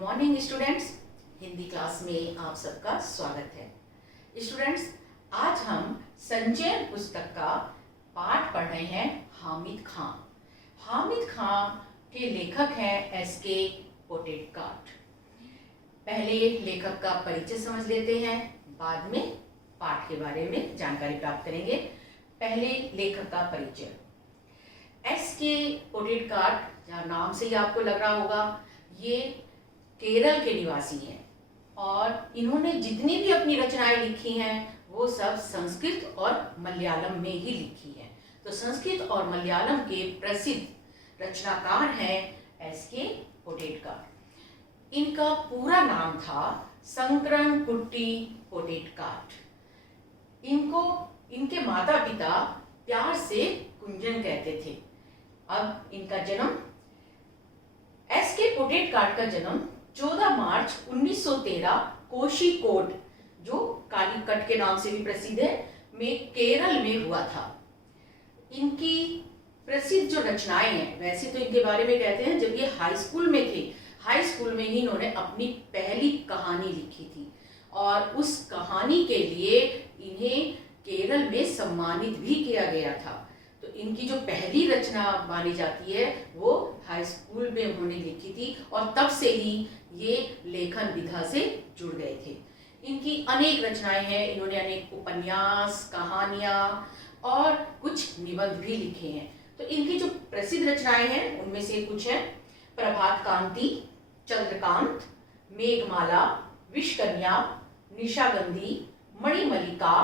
Good morning students. Hindi class में आप सबका स्वागत है। स्टूडेंट्स, आज हम संचयन पुस्तक का पाठ पढ़ रहे हैं हामिद खां। हामिद खां के लेखक हैं एस.के. पोटेटकार्ट। पहले लेखक का परिचय समझ लेते हैं, बाद में पाठ के बारे में जानकारी प्राप्त करेंगे। पहले लेखक का परिचय। एस.के. पोटेटकार्ट, जहाँ नाम से ही आपको लग रहा होगा, ये केरल के निवासी हैं और इन्होंने जितनी भी अपनी रचनाएं लिखी हैं वो सब संस्कृत और मलयालम में ही लिखी हैं। तो संस्कृत और मलयालम के प्रसिद्ध रचनाकार हैं एस.के. पोटेटकार्ट। इनका पूरा नाम था शंकरन कुट्टी पोटेटकार्ट। इनके माता पिता प्यार से कुंजन कहते थे। अब इनका जन्म, एस.के. पोटेटकार्ट का जन्म 14 मार्च 1913 कोषिकोड, जो कालीकट के नाम से भी प्रसिद्ध है, में केरल में हुआ था। इनकी प्रसिद्ध जो रचनाएं हैं, वैसे तो इनके बारे में कहते हैं जब ये हाई स्कूल में थे, हाई स्कूल में ही इन्होंने अपनी पहली कहानी लिखी थी और उस कहानी के लिए इन्हें केरल में सम्मानित भी किया गया था। तो इनकी जो पहली रचना मानी जाती है वो हाई स्कूल में उन्होंने लिखी थी और तब से ही ये लेखन विधा से जुड़ गए थे। इनकी अनेक रचनाएं हैं। इन्होंने अनेक उपन्यास, कहानियां और कुछ निबंध भी लिखे हैं। तो इनकी जो प्रसिद्ध रचनाएं हैं उनमें से कुछ हैं प्रभात कांति, चंद्रकांत, मेघमाला, विषकन्या, निशागंधी, मणिमल्लिका,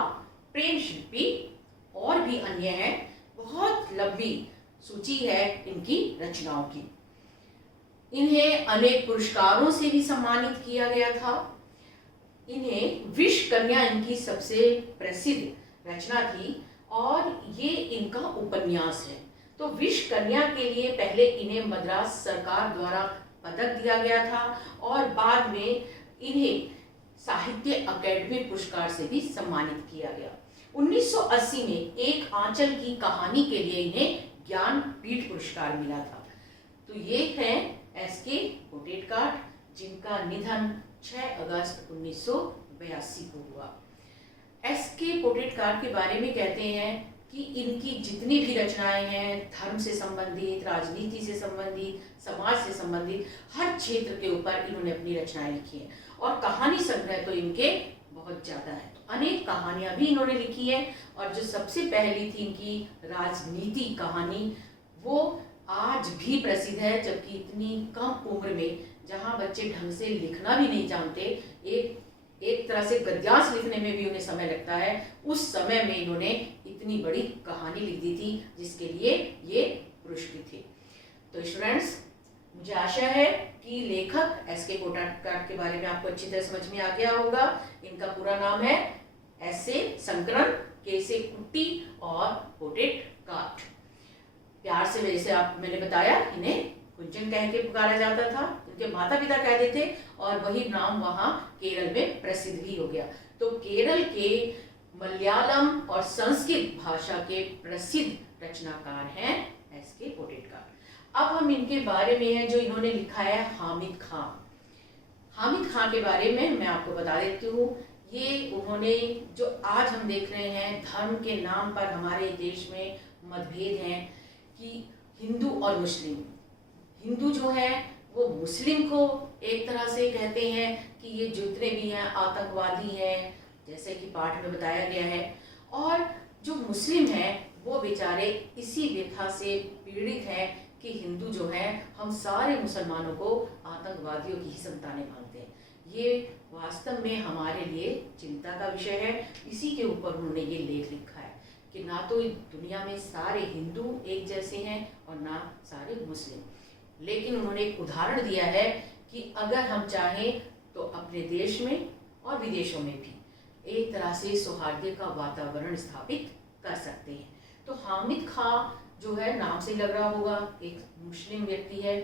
प्रेम शिल्पी और भी अन्य हैं। बहुत लंबी सूची है इनकी रचनाओं की। इन्हें अनेक पुरस्कारों से भी सम्मानित किया गया था। इन्हें विषकन्या इनकी सबसे प्रसिद्ध रचना थी और ये इनका उपन्यास है। तो विषकन्या के लिए पहले इन्हें मद्रास सरकार द्वारा पदक दिया गया था और बाद में इन्हें साहित्य अकेडमी पुरस्कार से भी सम्मानित किया गया। 1980 में एक आंचल की कहानी के लिए इन्हें ज्ञानपीठ पुरस्कार मिला था। तो ये हैं एस.के. पोटेटकार्ट, जिनका निधन 6 अगस्त 1982 को हुआ। एस.के. पोटेटकार्ट के बारे में कहते हैं कि इनकी जितनी भी रचनाएं हैं, धर्म से संबंधित, राजनीति से संबंधित, समाज से संबंधित, हर क्षेत्र के ऊपर इन्होंने अपनी रचनाएं लिखी हैं और कहानी संग्रह तो इनके बहुत ज़्यादा है। तो अनेक कहानियां भी इन्होंने लिखी हैं और जो सबसे पहली थी इनकी राजनीति कहानी, वो आज भी प्रसिद्ध है। जबकि इतनी कम उम्र में, जहां बच्चे ढंग से लिखना भी नहीं जानते, एक तरह से गद्यांश लिखने में भी उन्हें समय लगता है, उस समय में इन्होंने इतनी बड़ी कहानी लिख दी थी जिसके लिए ये पुरस्कृत थे। तो स्टूडेंट्स, मुझे आशा है कि लेखक एस.के. पोटेटकार्ट के बारे में आपको अच्छी तरह समझ में आ गया होगा। इनका पूरा नाम है एस.ए. शंकरन, के.से. कुट्टी और पोटेटकार्ट। प्यार से जैसे मैंने बताया, इन्हें कुंजन कह के पुकारा जाता था। उनके माता पिता कहते थे और वही नाम वहाँ केरल में प्रसिद्ध भी हो गया। तो केरल के मलयालम और संस्कृत भाषा के प्रसिद्ध रचनाकार हैं एस.के. पोटेटकार्ट। अब हम इनके बारे में है जो इन्होंने लिखा है हामिद खां। हामिद खां के बारे में मैं आपको बता देती हूँ। ये उन्होंने, जो आज हम देख रहे हैं, धर्म के नाम पर हमारे देश में मतभेद हैं कि हिंदू और मुस्लिम। हिंदू जो है वो मुस्लिम को एक तरह से कहते हैं कि ये जितने भी हैं आतंकवादी हैं, जैसे कि पाठ में बताया गया है, और जो मुस्लिम हैं वो बेचारे इसी व्यथा से पीड़ित हैं कि हिंदू जो है, हम सारे मुसलमानों को आतंकवादियों की ही संतानें मानते हैं। ये वास्तव में हमारे लिए चिंता का विषय है। इसी के ऊपर उन्होंने ये लेख लिखा है कि ना तो दुनिया में सारे हिंदू एक जैसे हैं और ना सारे मुस्लिम। लेकिन उन्होंने एक उदाहरण दिया है कि अगर हम चाहें तो अपने देश में और विदेशों में भी एक तरह से सौहार्द का वातावरण स्थापित कर सकते हैं। तो हामिद खां जो है, नाम से लग रहा होगा, एक मुस्लिम व्यक्ति है।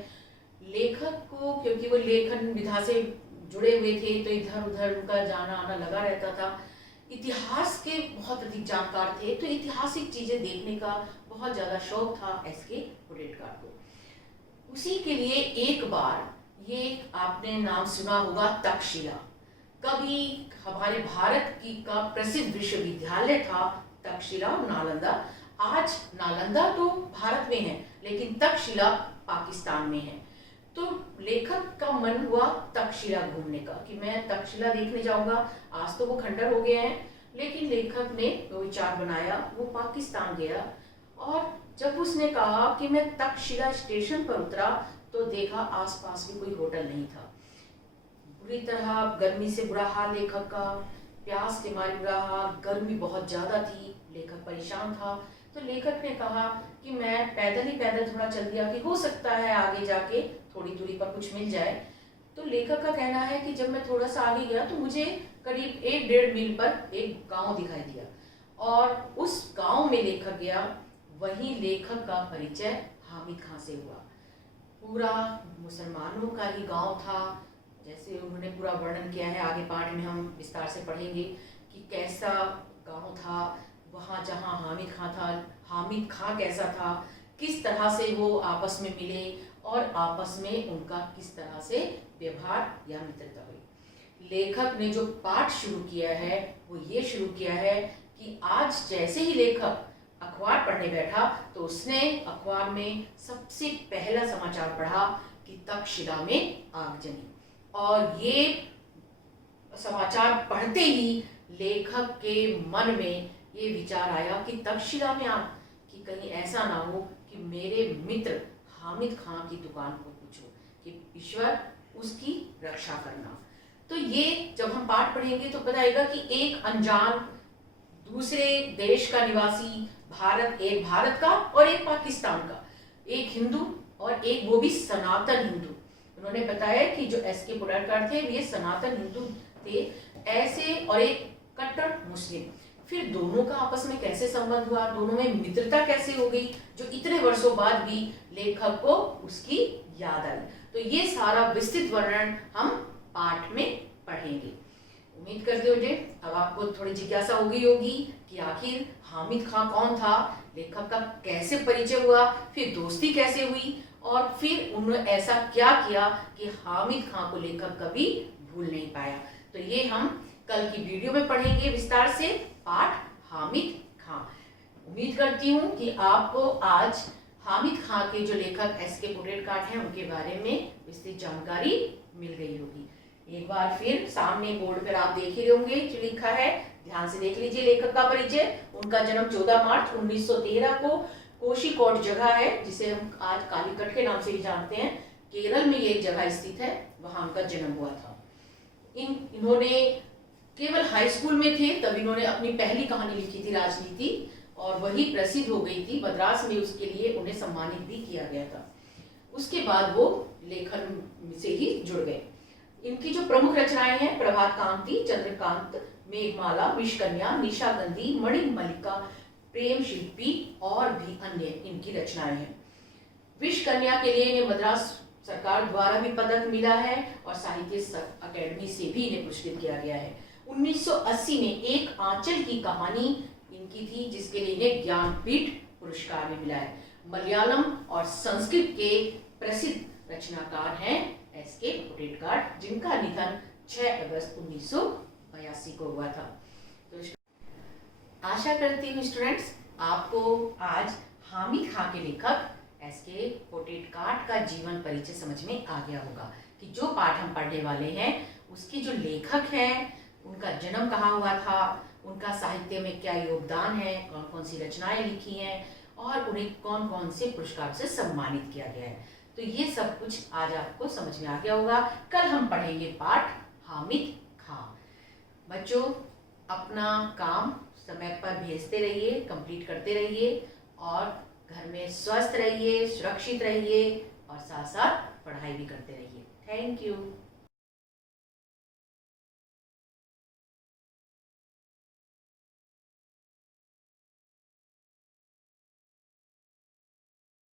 लेखक को, क्योंकि वो लेखन विधा से जुड़े हुए थे, तो इधर उधर उनका जाना आना लगा रहता था। इतिहास के बहुत अधिक जानकार थे, तो ऐतिहासिक चीजें देखने का बहुत ज्यादा शौक था एस.के. पोटेटकार्ट को। उसी के लिए एक बार ये आपने नाम सुना होगा तक्षशिला। कभी हमारे भारत की का प्रसिद्ध विश्वविद्यालय था तक्षशिला और नालंदा। आज नालंदा तो भारत में है लेकिन तक्षशिला पाकिस्तान में है। तो लेखक का मन हुआ तक्षशिला घूमने का कि मैं तक्षशिला देखने जाऊंगा। आज तो वो खंडर हो गया है, लेकिन लेखक ने वो विचार बनाया, वो पाकिस्तान गया और जब उसने कहा कि मैं तक्षशिला स्टेशन पर उतरा तो देखा आसपास भी कोई होटल नहीं था। बुरी तरह गर्मी से बुरा हाल लेखक का, प्यास के मारे बुरा हाल, गर्मी बहुत ज्यादा थी, लेखक परेशान था। तो लेखक ने कहा कि मैं पैदल थोड़ा चल दिया कि हो सकता है आगे जाके थोड़ी दूरी पर कुछ मिल जाए। तो लेखक का कहना है कि जब मैं थोड़ा सा आगे गया तो मुझे करीब 1-1.5 मील पर एक गांव दिखाई दिया और उस गांव में लेखक गया। वहीं लेखक का परिचय हामिद खां से हुआ। पूरा मुसलमानों का ही गांव था, जैसे उन्होंने पूरा वर्णन किया है। आगे पाठ में हम विस्तार से पढ़ेंगे कि कैसा गांव था वहाँ जहाँ हामिद खां था। हामिद खां कैसा था, किस तरह से वो आपस में मिले और आपस में उनका किस तरह से व्यवहार या मित्रता हुई। लेखक ने जो पाठ शुरू किया है वो ये शुरू किया है कि आज जैसे ही लेखक अखबार पढ़ने बैठा तो उसने अखबार में सबसे पहला समाचार पढ़ा कि तक्षशिला में आग जमी। और ये समाचार पढ़ते ही लेखक के मन में ये विचार आया कि तक्षशिला में आग, कि कहीं ऐसा ना हो कि मेरे मित्र हामिद खां की दुकान को पूछो कि ईश्वर उसकी रक्षा करना। तो ये जब हम पाठ पढ़ेंगे तो बताएगा कि एक अनजान दूसरे देश का निवासी, एक भारत का और एक पाकिस्तान का, एक हिंदू और एक वो भी सनातन हिंदू। उन्होंने बताया कि जो एसके पुडारकर थे ये सनातन हिंदू थे ऐसे, और एक कट्टर मुस्लिम। फिर दोनों का आपस में कैसे संबंध हुआ, दोनों में मित्रता कैसे हो गई, जो इतने वर्षों बाद भी लेखक को उसकी याद आई। तो ये सारा विस्तृत वर्णन हम पाठ में पढ़ेंगे। उम्मीद करते हो जे अब आपको थोड़ी जिज्ञासा हो गई होगी कि आखिर हामिद खां कौन था, लेखक का कैसे परिचय हुआ, फिर दोस्ती कैसे हुई और फिर उन्होंने ऐसा क्या किया कि हामिद खां को लेखक कभी भूल नहीं पाया। तो ये हम कल की वीडियो में पढ़ेंगे विस्तार से पाठ हामिद खां। उम्मीद करती हूँ कि आपको आज हामिद खां के जो लेखक एसके पुडेलकर हैं उनके बारे में विस्तृत जानकारी मिल गई होगी। एक बार फिर सामने बोर्ड पर आप देख ही होंगे जो लिखा है, ध्यान से देख लीजिए। लेखक का परिचय, उनका जन्म 14 मार्च 1913 को कोषिकोड जगह है जिसे हम आज कालीकट के नाम से भी जानते हैं, केरल में ये एक जगह स्थित है, वहां उनका जन्म हुआ था। इन्होंने केवल हाई स्कूल में थे तब इन्होंने अपनी पहली कहानी लिखी थी राजनीति, और वही प्रसिद्ध हो गई थी। मद्रास में उसके लिए उन्हें सम्मानित भी किया गया था। उसके बाद वो लेखन से ही जुड़ गए। इनकी जो प्रमुख रचनाएं हैं, प्रभात कांति, चंद्रकांत, मेघमाला, विषकन्या, निशागंधी, मणिमल्लिका, प्रेम शिल्पी और भी अन्य इनकी रचनाएं हैं। विषकन्या के लिए इन्हें मद्रास सरकार द्वारा भी पदक मिला है और साहित्य अकेडमी से भी इन्हें पुरस्कृत किया गया है। 1980 में एक आंचल की कहानी इनकी थी जिसके लिए इन्हें ज्ञानपीठ पुरस्कार भी मिला है। मलयालम और संस्कृत के प्रसिद्ध रचनाकार हैं एसके पुडेलकर, जिनका निधन 6 अगस्त 1982 को हुआ था। तो आशा करती हूँ स्टूडेंट्स आपको आज हामिद खां के लेखक एसके पुडेलकर का जीवन परिचय समझ में आ गया होगा कि जो पाठ हम पढ़ने वाले हैं उसके जो लेखक हैं, उनका जन्म कहाँ हुआ था, उनका साहित्य में क्या योगदान है, कौन कौन सी रचनाएं लिखी हैं और उन्हें कौन कौन से पुरस्कार से सम्मानित किया गया है। तो ये सब कुछ आज आपको समझ में आ गया होगा। कल हम पढ़ेंगे पाठ हामिद खां। बच्चों अपना काम समय पर भेजते रहिए, कंप्लीट करते रहिए और घर में स्वस्थ रहिए, सुरक्षित रहिए और साथ साथ पढ़ाई भी करते रहिए। Thank you.